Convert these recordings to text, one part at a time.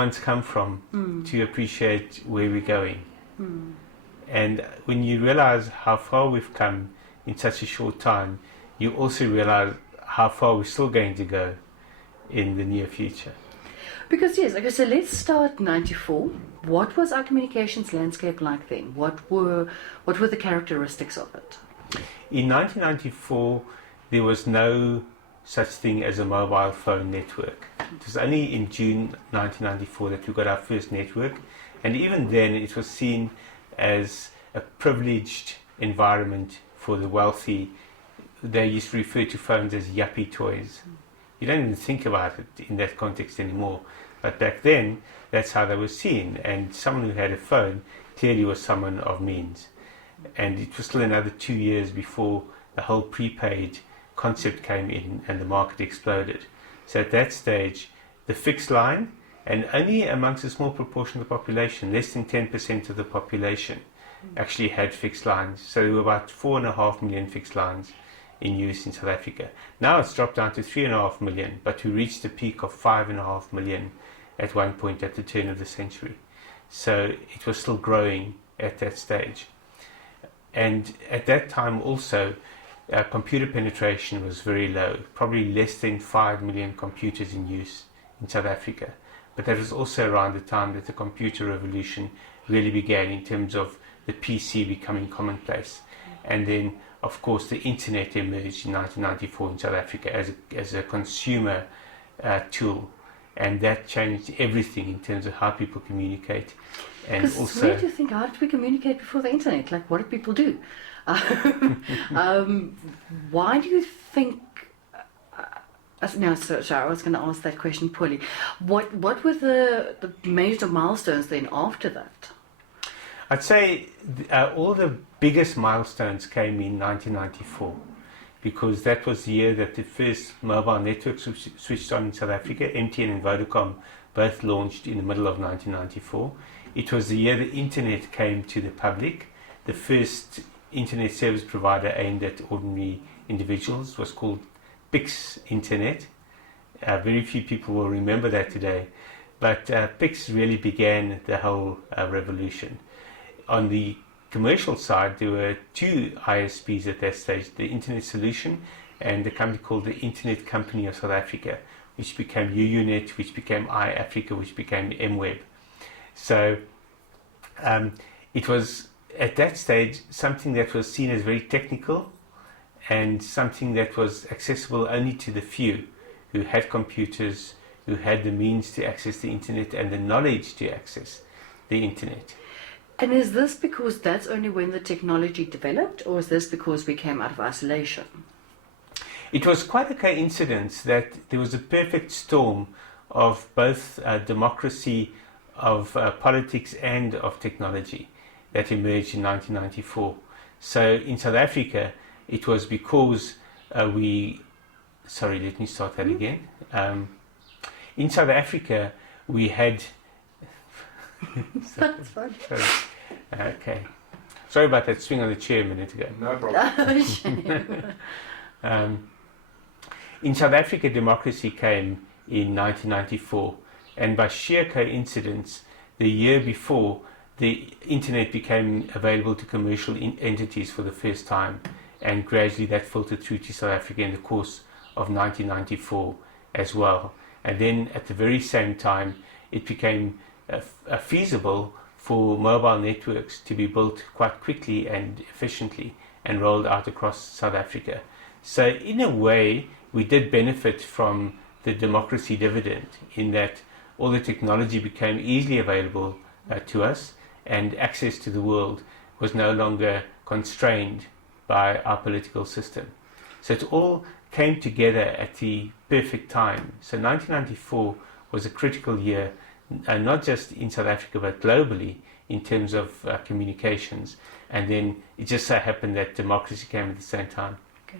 one's come from to appreciate where we're going. And when you realize how far we've come in such a short time, you also realize how far we're still going to go in the near future. Because yes, okay, so let's start 94. What was our communications landscape like then? What were the characteristics of it? In 1994, there was no such thing as a mobile phone network. It was only in June 1994 that we got our first network, and even then it was seen as a privileged environment for the wealthy. They used to refer to phones as yuppie toys. You don't even think about it in that context anymore. But back then, that's how they were seen. And someone who had a phone clearly was someone of means. And it was still another 2 years before the whole prepaid concept came in and the market exploded. So at that stage, the fixed line, and only amongst a small proportion of the population, less than 10% of the population, actually had fixed lines. So there were about 4.5 million fixed lines in use in South Africa. Now it's dropped down to 3.5 million, but we reached a peak of 5.5 million at one point at the turn of the century. So it was still growing at that stage. And at that time also, computer penetration was very low, probably less than 5 million computers in use in South Africa. But that was also around the time that the computer revolution really began in terms of the PC becoming commonplace. And then, of course, the internet emerged in 1994 in South Africa as a consumer tool. And that changed everything in terms of how people communicate. And also, where do you think, how did we communicate before the internet? Like, what did people do? Why do you think... no, sorry, I was going to ask that question poorly. What were the major milestones then after that? I'd say all the biggest milestones came in 1994, because that was the year that the first mobile networks switched on in South Africa. MTN and Vodacom both launched in the middle of 1994. It was the year the internet came to the public. The first internet service provider aimed at ordinary individuals was called Pix Internet. Very few people will remember that today, but Pix really began the whole revolution. On the commercial side, there were two ISPs at that stage, the Internet Solution and a company called the Internet Company of South Africa, which became UUNet, which became iAfrica, which became MWeb. So it was at that stage something that was seen as very technical and something that was accessible only to the few who had computers, who had the means to access the internet and the knowledge to access the internet. And is this because that's only when the technology developed, or is this because we came out of isolation? It was quite a coincidence that there was a perfect storm of both democracy, of politics and of technology that emerged in 1994. So in South Africa, it was because sorry, let me start that again. In South Africa, we had... That's fine. Okay. Sorry about that swing on the chair a minute ago. No problem. In South Africa, democracy came in 1994, and by sheer coincidence, the year before, the internet became available to commercial entities for the first time, and gradually that filtered through to South Africa in the course of 1994 as well. And then at the very same time, it became feasible for mobile networks to be built quite quickly and efficiently and rolled out across South Africa. So in a way, we did benefit from the democracy dividend in that all the technology became easily available to us, and access to the world was no longer constrained by our political system. So it all came together at the perfect time. So 1994 was a critical year, not just in South Africa but globally in terms of communications, and then it just so happened that democracy came at the same time. Okay.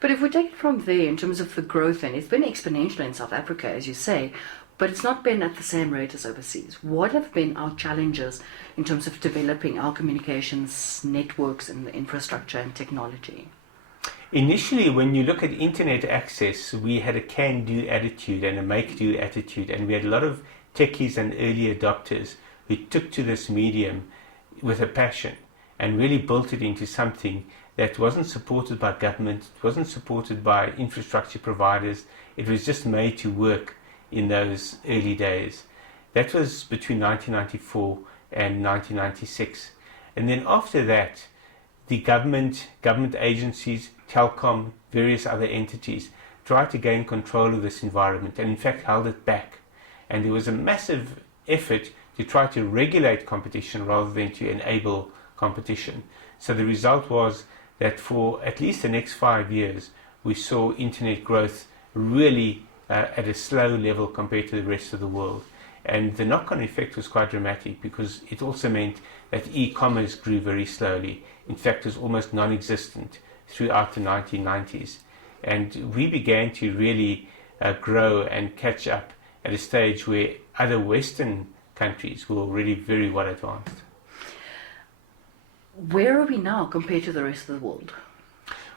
But if we take it from there in terms of the growth, then it's been exponential in South Africa, as you say, but it's not been at the same rate as overseas. What have been our challenges in terms of developing our communications networks and the infrastructure and technology? Initially, when you look at internet access, we had a can-do attitude and a make-do attitude, and we had a lot of techies and early adopters who took to this medium with a passion and really built it into something that wasn't supported by government, it wasn't supported by infrastructure providers, it was just made to work in those early days. That was between 1994 and 1996. And then after that, the government agencies, Telkom, various other entities tried to gain control of this environment and in fact held it back. And there was a massive effort to try to regulate competition rather than to enable competition. So the result was that for at least the next 5 years, we saw internet growth really at a slow level compared to the rest of the world. And the knock-on effect was quite dramatic because it also meant that e-commerce grew very slowly. In fact, it was almost non-existent throughout the 1990s. And we began to really grow and catch up at a stage where other Western countries were already very well advanced. Where are we now compared to the rest of the world?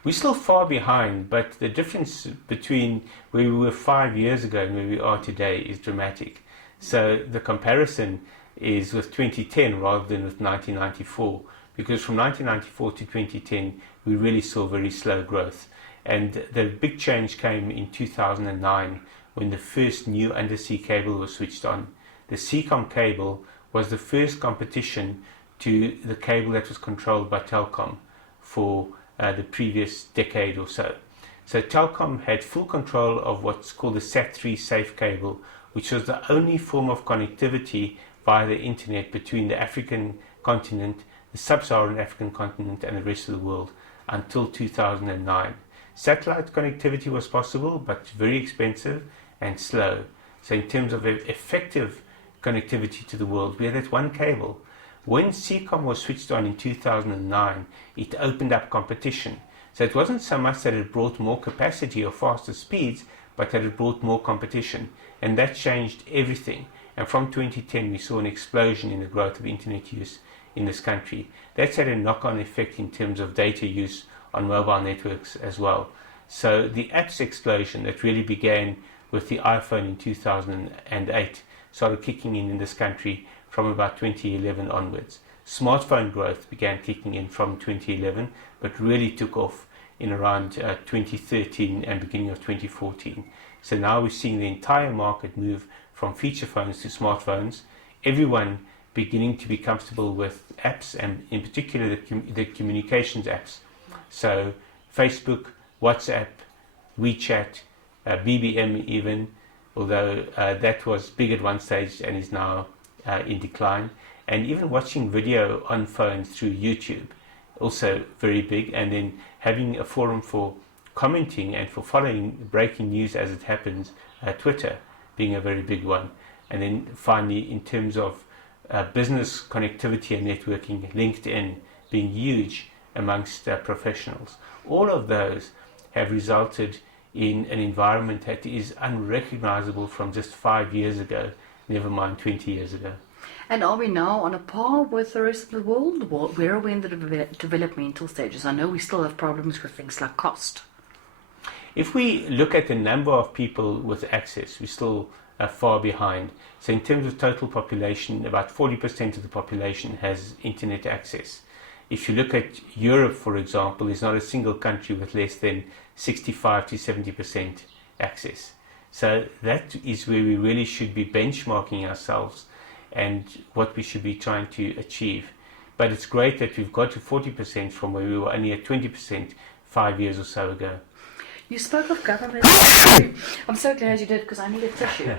We're still far behind, but the difference between where we were 5 years ago and where we are today is dramatic. So the comparison is with 2010 rather than with 1994, because from 1994 to 2010 we really saw very slow growth. And the big change came in 2009 when the first new undersea cable was switched on. The Seacom cable was the first competition to the cable that was controlled by Telkom for the previous decade or so. So Telkom had full control of what's called the SAT3 safe cable, which was the only form of connectivity via the internet between the African continent, the sub-Saharan African continent and the rest of the world until 2009. Satellite connectivity was possible, but very expensive and slow. So in terms of effective connectivity to the world, we had that one cable. When Seacom was switched on in 2009, it opened up competition. So it wasn't so much that it brought more capacity or faster speeds, but that it brought more competition. And that changed everything. And from 2010, we saw an explosion in the growth of internet use in this country. That's had a knock-on effect in terms of data use on mobile networks as well. So the apps explosion that really began with the iPhone in 2008 started kicking in this country from about 2011 onwards. Smartphone growth began kicking in from 2011, but really took off in around 2013 and beginning of 2014. So now we're seeing the entire market move from feature phones to smartphones, everyone beginning to be comfortable with apps, and in particular the communications apps. So Facebook, WhatsApp, WeChat, BBM even, although that was big at one stage and is now in decline. And even watching video on phones through YouTube, also very big. And then having a forum for commenting and for following breaking news as it happens, Twitter being a very big one. And then finally, in terms of business connectivity and networking, LinkedIn being huge amongst professionals. All of those have resulted in an environment that is unrecognizable from just 5 years ago, never mind 20 years ago. And are we now on a par with the rest of the world? Where are we in the developmental stages? I know we still have problems with things like cost. If we look at the number of people with access, we're still far behind. So in terms of total population, about 40% of the population has internet access. If you look at Europe, for example, there's not a single country with less than 65 to 70% access. So that is where we really should be benchmarking ourselves and what we should be trying to achieve. But it's great that we've got to 40% from where we were only at 20% 5 years or so ago. You spoke of government. I'm so glad you did, because I need a tissue.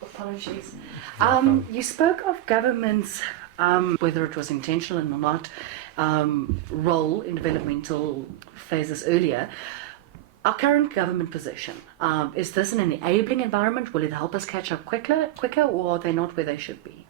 Apologies. You spoke of government's, whether it was intentional or not, role in developmental phases earlier. Our current government position, is this an enabling environment? Will it help us catch up quicker, or are they not where they should be?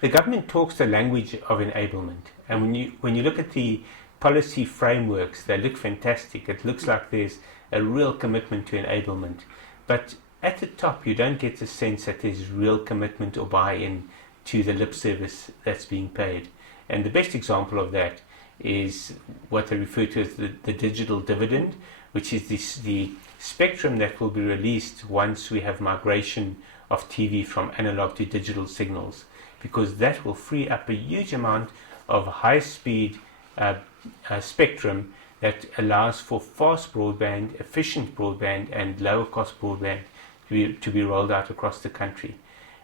The government talks the language of enablement. And when you look at the policy frameworks, they look fantastic. It looks like there's a real commitment to enablement. But at the top, you don't get the sense that there's real commitment or buy-in to the lip service that's being paid. And the best example of that is what they refer to as the digital dividend, which is the spectrum that will be released once we have migration of TV from analog to digital signals, because that will free up a huge amount of high-speed spectrum that allows for fast broadband, efficient broadband, and lower-cost broadband to be rolled out across the country.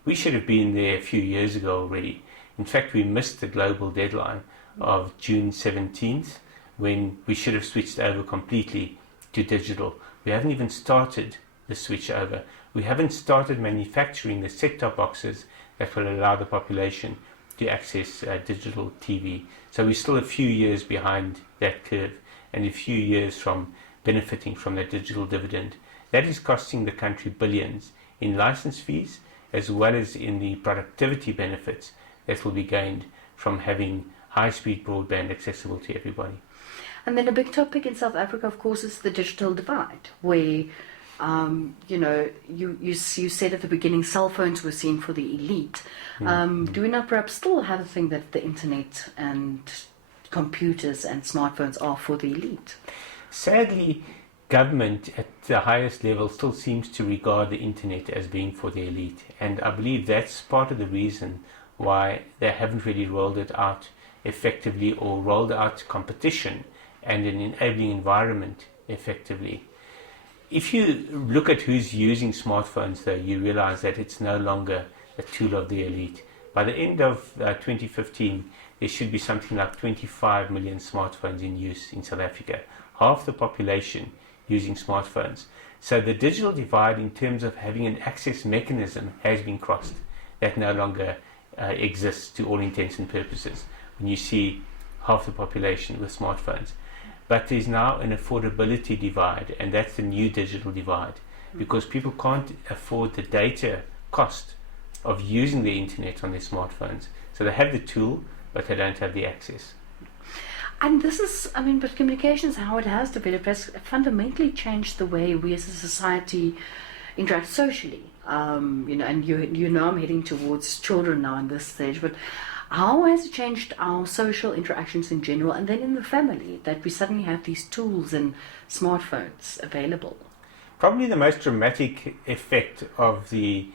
We should have been there a few years ago already. In fact, we missed the global deadline of June 17th, when we should have switched over completely to digital. We haven't even started the switch over. We haven't started manufacturing the set-top boxes that will allow the population to access digital TV. So we're still a few years behind that curve, and a few years from benefiting from that digital dividend. That is costing the country billions in license fees, as well as in the productivity benefits that will be gained from having high-speed broadband accessible to everybody. And then a big topic in South Africa, of course, is the digital divide, where you said at the beginning cell phones were seen for the elite. Do we not perhaps still have a thing that the internet and computers and smartphones are for the elite? Sadly, government at the highest level still seems to regard the internet as being for the elite, and I believe that's part of the reason why they haven't really rolled it out effectively, or rolled out competition and an enabling environment effectively. If you look at who's using smartphones, though, you realize that it's no longer a tool of the elite. By the end of 2015, there should be something like 25 million smartphones in use in South Africa, half the population using smartphones. So the digital divide in terms of having an access mechanism has been crossed. That no longer exists to all intents and purposes when you see half the population with smartphones. But there's now an affordability divide, and that's the new digital divide, because people can't afford the data cost of using the internet on their smartphones. So they have the tool, but they don't have the access. And this is, but communications, how it has developed, has fundamentally changed the way we as a society interact socially. And you know I'm heading towards children now in this stage, but how has it changed our social interactions in general, and then in the family, that we suddenly have these tools and smartphones available? Probably the most dramatic effect of the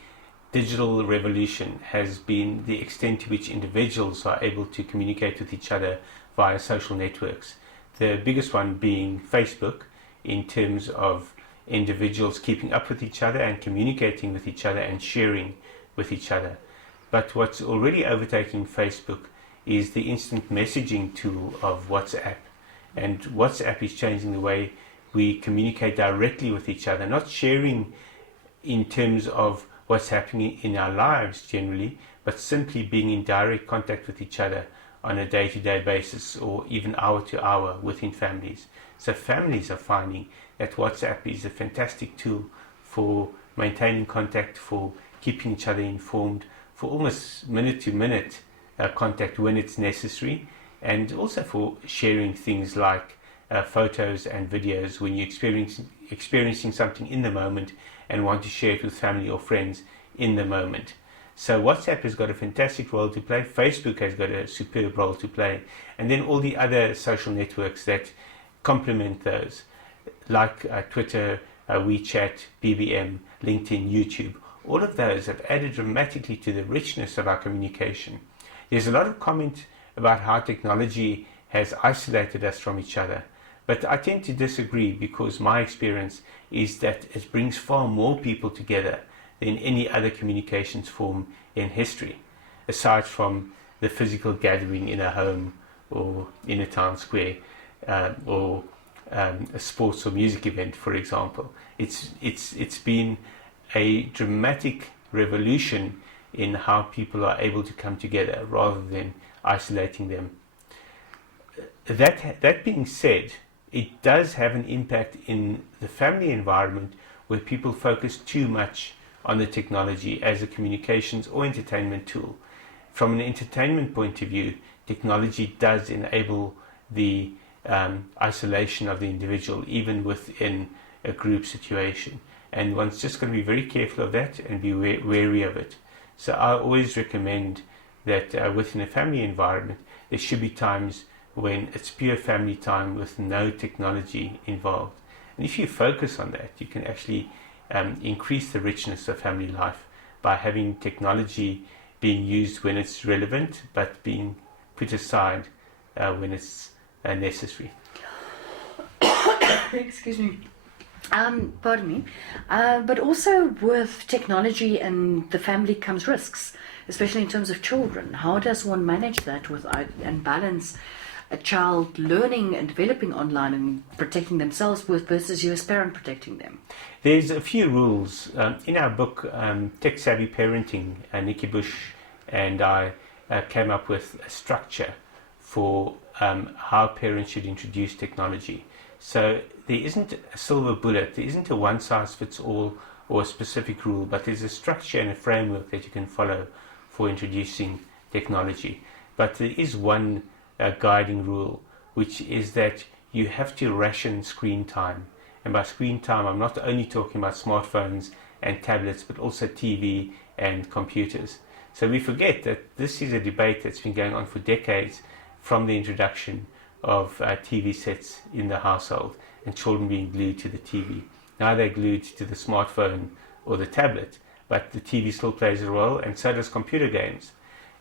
digital revolution has been the extent to which individuals are able to communicate with each other via social networks. The biggest one being Facebook, in terms of individuals keeping up with each other and communicating with each other and sharing with each other. But what's already overtaking Facebook is the instant messaging tool of WhatsApp. And WhatsApp is changing the way we communicate directly with each other, not sharing in terms of what's happening in our lives generally, but simply being in direct contact with each other on a day-to-day basis, or even hour-to-hour within families. So families are finding that WhatsApp is a fantastic tool for maintaining contact, for keeping each other informed, for almost minute-to-minute contact when it's necessary, and also for sharing things like photos and videos when you're experiencing something in the moment and want to share it with family or friends in the moment. So WhatsApp has got a fantastic role to play, Facebook has got a superb role to play, and then all the other social networks that complement those, like Twitter, WeChat, BBM, LinkedIn, YouTube. All of those have added dramatically to the richness of our communication. There's a lot of comment about how technology has isolated us from each other, but I tend to disagree, because my experience is that it brings far more people together than any other communications form in history, aside from the physical gathering in a home or in a town square, or a sports or music event, for example. It's been a dramatic revolution in how people are able to come together rather than isolating them. That being said, it does have an impact in the family environment, where people focus too much on the technology as a communications or entertainment tool. From an entertainment point of view, technology does enable the isolation of the individual, even within a group situation. And one's just going to be very careful of that and be wary of it. So I always recommend that within a family environment, there should be times when it's pure family time with no technology involved. And if you focus on that, you can actually increase the richness of family life by having technology being used when it's relevant, but being put aside when it's necessary. Excuse me. Pardon me. But also with technology and the family comes risks, especially in terms of children. How does one manage that and balance a child learning and developing online and protecting themselves versus you as parent protecting them? There's a few rules. In our book, Tech Savvy Parenting, Nikki Bush and I came up with a structure for how parents should introduce technology. So there isn't a silver bullet, there isn't a one-size-fits-all or a specific rule, but there's a structure and a framework that you can follow for introducing technology. But there is one guiding rule, which is that you have to ration screen time. And by screen time, I'm not only talking about smartphones and tablets, but also TV and computers. So we forget that this is a debate that's been going on for decades, from the introduction of TV sets in the household and children being glued to the TV. Now they're glued to the smartphone or the tablet, but the TV still plays a role, and so does computer games.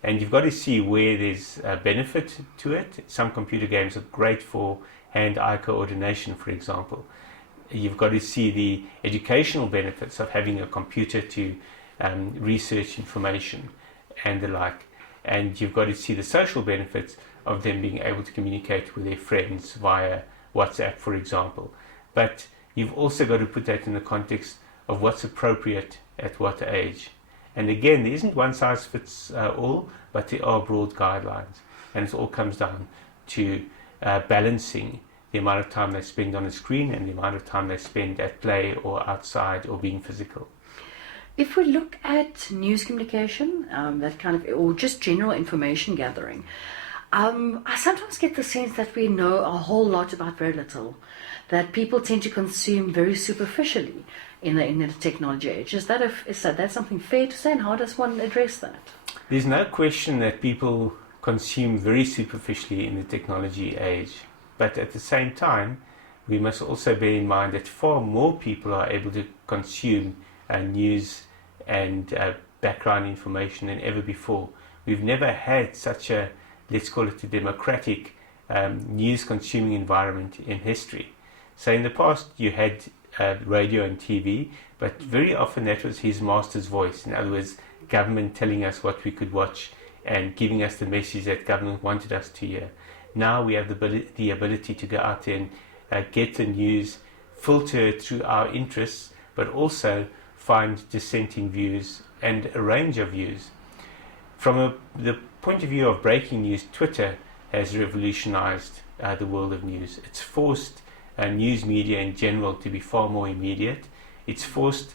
And you've got to see where there's a benefit to it. Some computer games are great for hand-eye coordination, for example. You've got to see the educational benefits of having a computer to research information and the like. And you've got to see the social benefits of them being able to communicate with their friends via WhatsApp, for example. But you've also got to put that in the context of what's appropriate at what age. And again, there isn't one size fits all, but there are broad guidelines. And it all comes down to balancing the amount of time they spend on a screen and the amount of time they spend at play or outside or being physical. If we look at news communication, that kind of, or just general information gathering, I sometimes get the sense that we know a whole lot about very little, that people tend to consume very superficially in the technology age. Is that something fair to say, and how does one address that? There's no question that people consume very superficially in the technology age, but at the same time, we must also bear in mind that far more people are able to consume news and background information than ever before. We've never had such a, let's call it a democratic news consuming environment in history. So in the past you had radio and TV, but very often that was his master's voice. In other words, government telling us what we could watch and giving us the message that government wanted us to hear. Now we have the ability to go out there and get the news, filter it through our interests, but also find dissenting views and a range of views. From the point of view of breaking news, Twitter has revolutionized the world of news. It's forced news media in general to be far more immediate. It's forced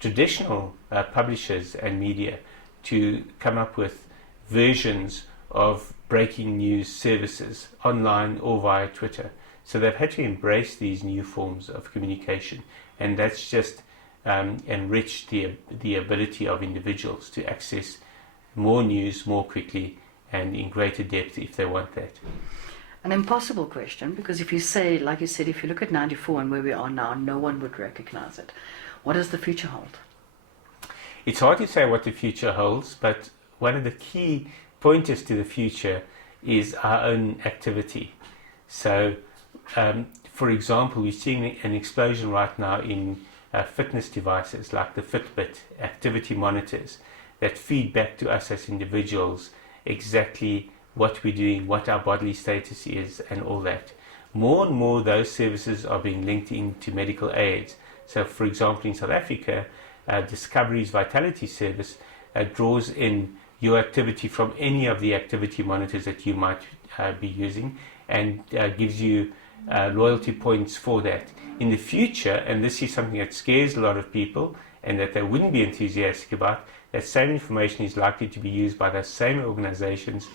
traditional publishers and media to come up with versions of breaking news services online or via Twitter. So they've had to embrace these new forms of communication, and that's just enriched the ability of individuals to access more news more quickly and in greater depth if they want that. An impossible question, because if you say, like you said, if you look at 94 and where we are now, no one would recognize it. What does the future hold? It's hard to say what the future holds, but one of the key pointers to the future is our own activity. So, for example, we're seeing an explosion right now in fitness devices like the Fitbit, activity monitors, that feed back to us as individuals exactly what we're doing, what our bodily status is, and all that. More and more those services are being linked into medical aids. So, for example, in South Africa, Discovery's Vitality service draws in your activity from any of the activity monitors that you might be using and gives you loyalty points for that. In the future, and this is something that scares a lot of people and that they wouldn't be enthusiastic about, that same information is likely to be used by those same organizations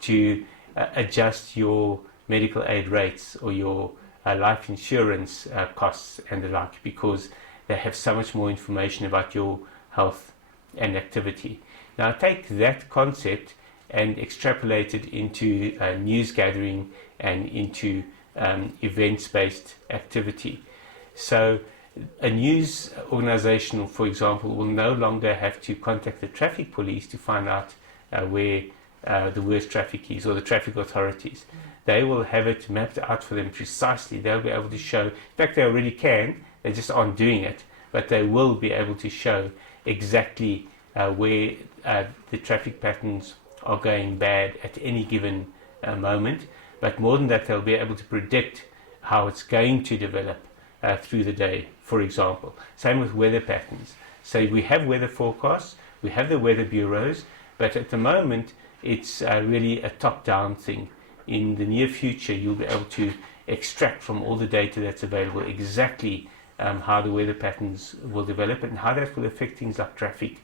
to adjust your medical aid rates or your life insurance costs and the like, because they have so much more information about your health and activity. Now take that concept and extrapolate it into news gathering and into events-based activity. So a news organization, for example, will no longer have to contact the traffic police to find out where the worst traffic is, or the traffic authorities. They will have it mapped out for them precisely. They'll be able to show, in fact they already can, they just aren't doing it, but they will be able to show exactly where the traffic patterns are going bad at any given moment. But more than that, they'll be able to predict how it's going to develop through the day, for example. Same with weather patterns. So we have weather forecasts, we have the weather bureaus, but at the moment it's really a top-down thing. In the near future, you'll be able to extract from all the data that's available exactly how the weather patterns will develop and how that will affect things like traffic,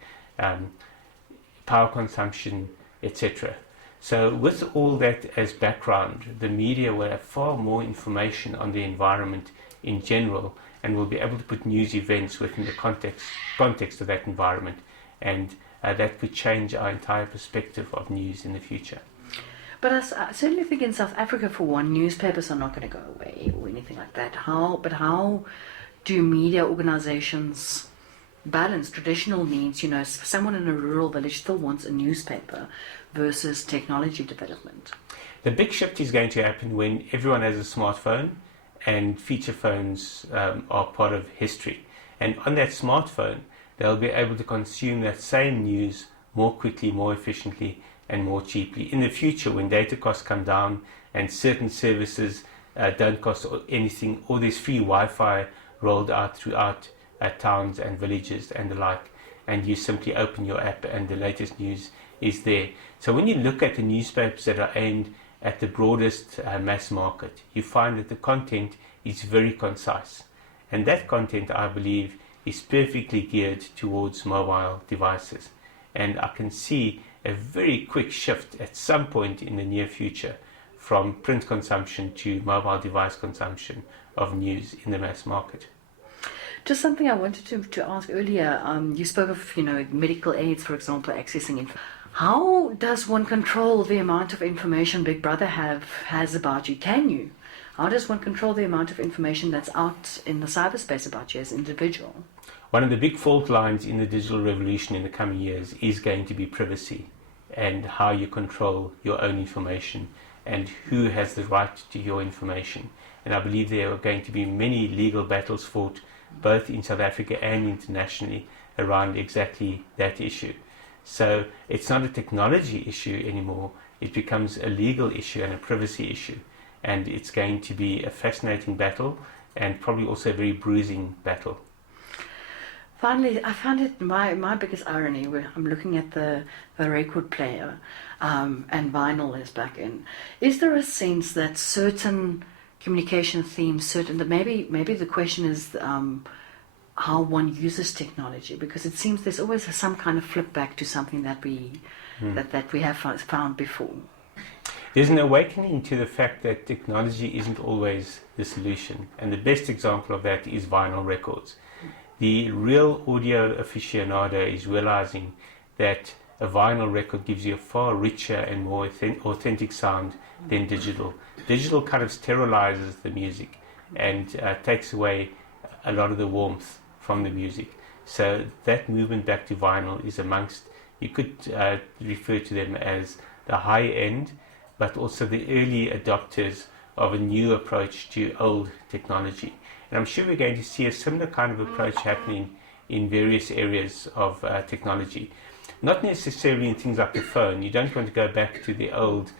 power consumption, etc. So with all that as background, the media will have far more information on the environment in general, and will be able to put news events within the context of that environment, and that could change our entire perspective of news in the future. But I certainly think in South Africa, for one, newspapers are not going to go away or anything like that. How do media organizations balance traditional needs? You know, someone in a rural village still wants a newspaper versus technology development. The big shift is going to happen when everyone has a smartphone, and feature phones are part of history. And on that smartphone, they'll be able to consume that same news more quickly, more efficiently, and more cheaply. In the future, when data costs come down and certain services don't cost anything, or there's free Wi-Fi rolled out throughout towns and villages and the like, and you simply open your app and the latest news is there. So when you look at the newspapers that are aimed at the broadest mass market, you find that the content is very concise. And that content, I believe, is perfectly geared towards mobile devices. And I can see a very quick shift at some point in the near future from print consumption to mobile device consumption of news in the mass market. Just something I wanted to ask earlier. You spoke of, medical aids, for example, accessing information. How does one control the amount of information Big Brother has about you? Can you? How does one control the amount of information that's out in the cyberspace about you as an individual? One of the big fault lines in the digital revolution in the coming years is going to be privacy, and how you control your own information and who has the right to your information. And I believe there are going to be many legal battles fought both in South Africa and internationally around exactly that issue. So it's not a technology issue anymore, it becomes a legal issue and a privacy issue. And it's going to be a fascinating battle, and probably also a very bruising battle. Finally, I found it my biggest irony when I'm looking at the record player and vinyl is back in. Is there a sense that certain communication themes, that maybe the question is how one uses technology, because it seems there's always some kind of flip back to something that we have found before. There's an awakening to the fact that technology isn't always the solution, and the best example of that is vinyl records. The real audio aficionado is realizing that a vinyl record gives you a far richer and more authentic sound than digital. Digital kind of sterilizes the music and takes away a lot of the warmth from the music. So that movement back to vinyl is amongst, you could refer to them as the high end, but also the early adopters of a new approach to old technology. And I'm sure we're going to see a similar kind of approach happening in various areas of technology. Not necessarily in things like the phone. You don't want to go back to the old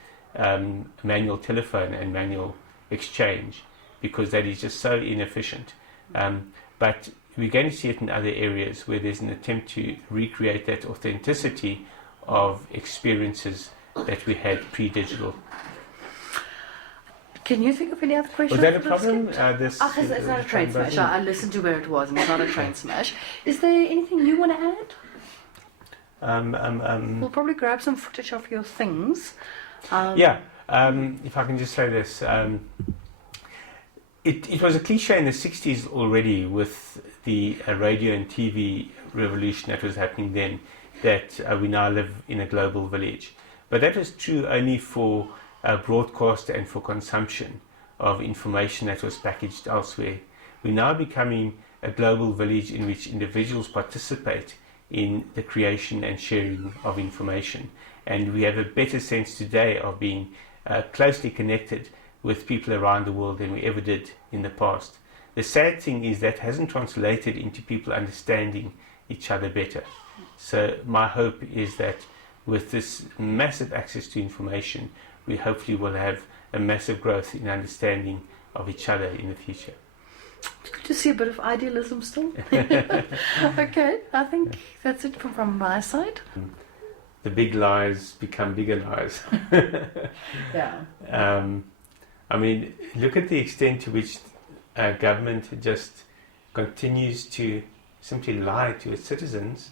manual telephone and manual exchange, because that is just so inefficient. But we're going to see it in other areas where there's an attempt to recreate that authenticity of experiences that we had pre-digital. Can you think of any other questions? Was that a problem? It's not a train smash. I listened to where it was, and it's not a train smash. Is there anything you want to add? We'll probably grab some footage of your things. If I can just say this. It was a cliche in the 60s already with the radio and TV revolution that was happening then, that we now live in a global village. But that was true only for broadcast and for consumption of information that was packaged elsewhere. we're now becoming a global village in which individuals participate in the creation and sharing of information. And we have a better sense today of being closely connected with people around the world than we ever did in the past. The sad thing is that hasn't translated into people understanding each other better. So my hope is that with this massive access to information, we hopefully will have a massive growth in understanding of each other in the future. It's good to see a bit of idealism still. Okay, I think that's it from my side. The big lies become bigger lies. Yeah. I mean, look at the extent to which government just continues to simply lie to its citizens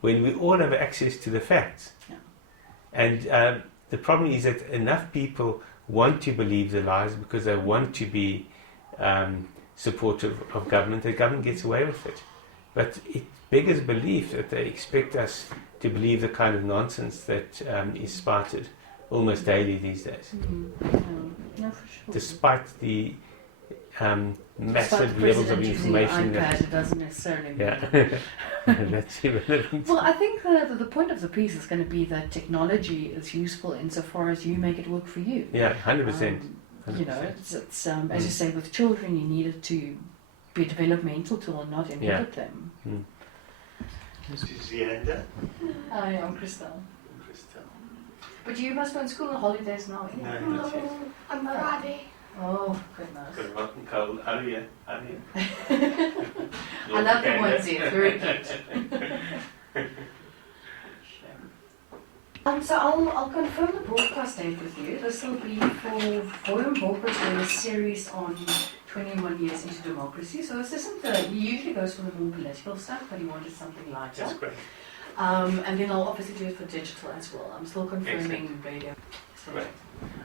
when we all have access to the facts. Yeah. And the problem is that enough people want to believe the lies because they want to be supportive of government. The government gets away with it. But it beggars belief that they expect us to believe the kind of nonsense that is spouted almost daily these days. No, for sure. Despite the massive levels of information that it doesn't necessarily mean. Yeah. That's irrelevant. Well, I think the point of the piece is going to be that technology is useful insofar as you make it work for you. Yeah, 100%. You know, it's as you say, with children, you need it to be a developmental tool and not inhibit them. This is Yanda. Hi, I'm Christelle. But you must be in school on holidays now. No, not yet. On Friday. Oh, goodness. Got a rotten cold. Aria. I love the ones here, very cute. So I'll confirm the broadcast date with you. This will be for World Wide Worx, a series on 21 years into democracy. So this isn't he usually goes for the more political stuff, but he wanted something lighter. That's great. And then I'll obviously do it for digital as well. I'm still confirming radio. So. Great.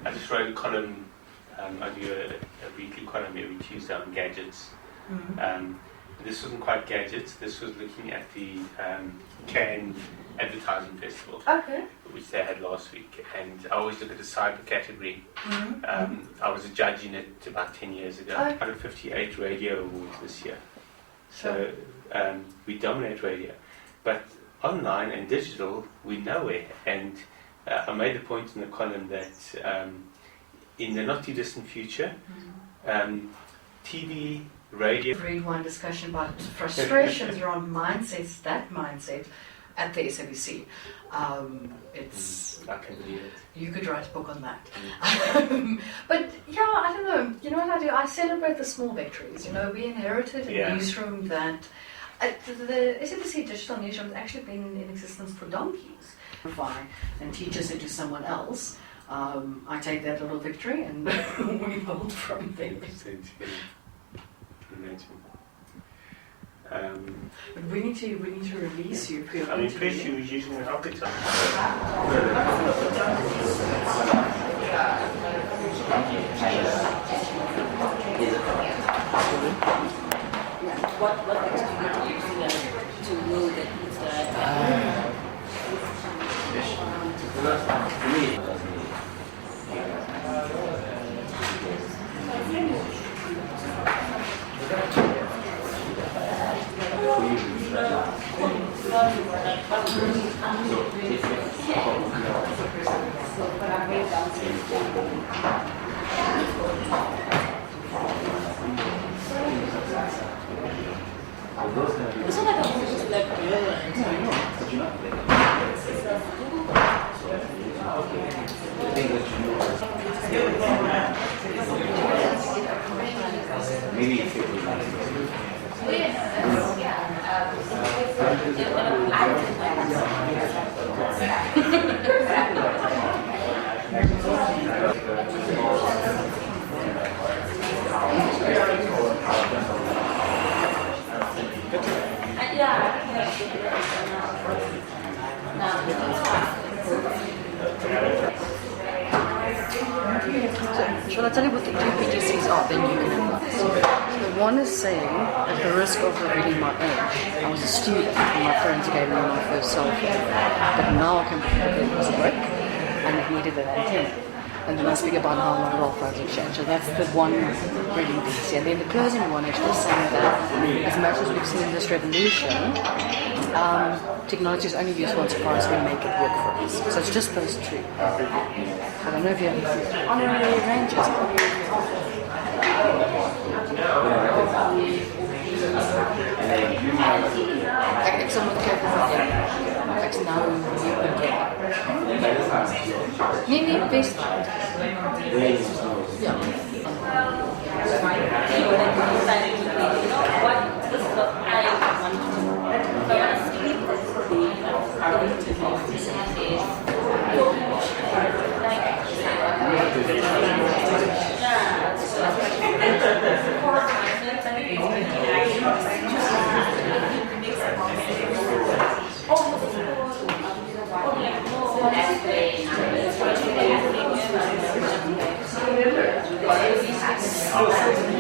I just wrote a column. I do a weekly column every Tuesday on gadgets. This wasn't quite gadgets. This was looking at the Cannes Advertising Festival, Okay. which they had last week. And I always look at the cyber category. I was a judge in it about 10 years ago. Okay. Out of 58 radio awards this year. Sure. So we dominate radio. But online and digital, we're nowhere. And I made the point in the column that in the not too distant future, TV, radio. Read one discussion about frustrations around mindsets, that mindset at the SABC. It's I can believe it. you could write a book on that. But yeah, I don't know. You know what I do? I celebrate the small victories. You know, we inherited a newsroom that the SABC digital newsroom has actually been in existence for donkeys. And teaches it to someone else. I take that little victory and we build from there. But we need to release you. I'm impressed you were using an archetype. What things do you use to know that it's It's not like a whole like Shall I tell you what the two PGCs are? Then you can advise. So one is saying, at the risk of revealing my age, I was a student and my parents gave me my first cell phone. But now I can prove it was a brick and it needed an antenna. And then I speak about how mobile phones have changed. So that's the one reading piece. And then the closing one is just saying that as much as we've seen this revolution, technology is only useful insofar as we make it work for us. So it's just those two. I don't know if you have honorary ranges. Ek sal moet kyk of ek nou hier kan kyk. Nee, best. Ja. Oh,